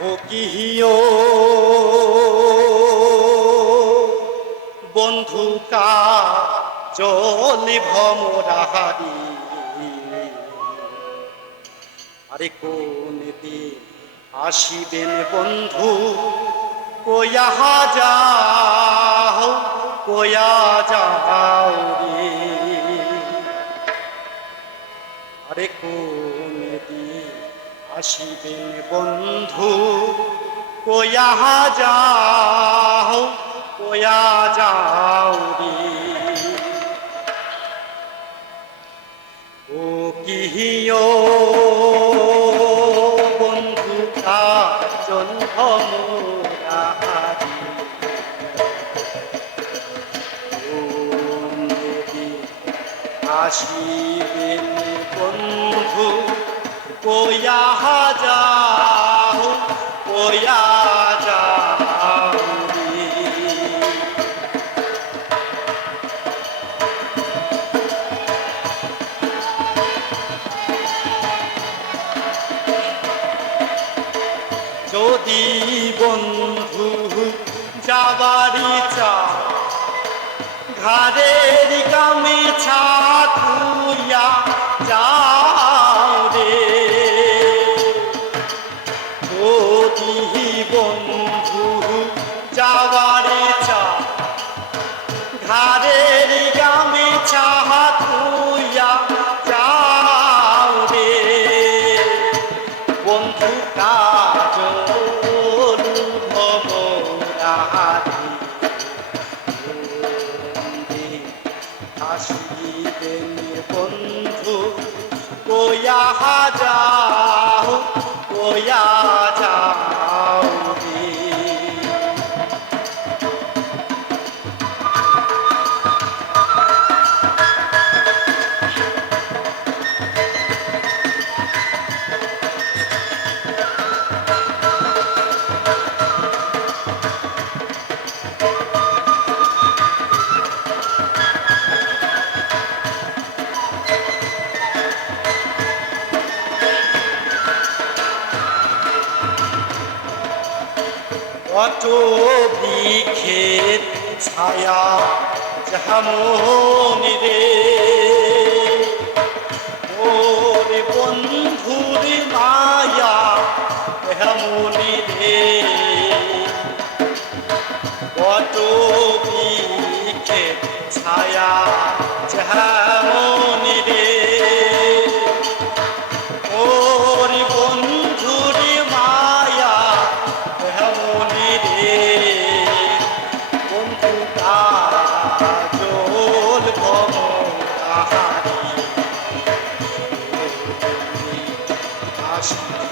ও কিহিও বন্ধুকা জলি ভমরাহারি আরে কোন দিন আসিবেন বন্ধু, কোয়া যাও কোয়া যাও রে। আরে কোন আসিবেন বন্ধু কোয়া যাও কোয়া যাও রে। ও কিহিও বন্ধু ভমরাহারি কোন আসিবেন বন্ধু কোয়া যাও কোয়া যাও যদি বন্ধু যাবারি চা ঘরের কামে ছাতুয়া আসিবেন বন্ধু কোয়া যাও কত বৃক্ষের ছায়া যেমন রে আসিবেন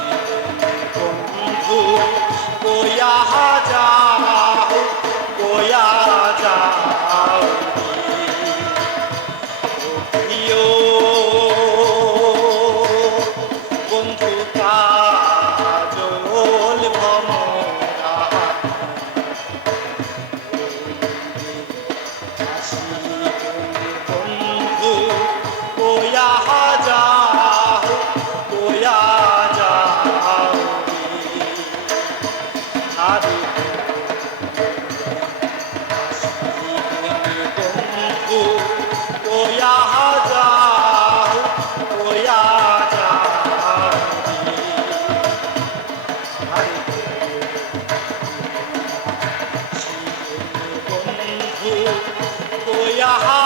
বন্ধু কোয়া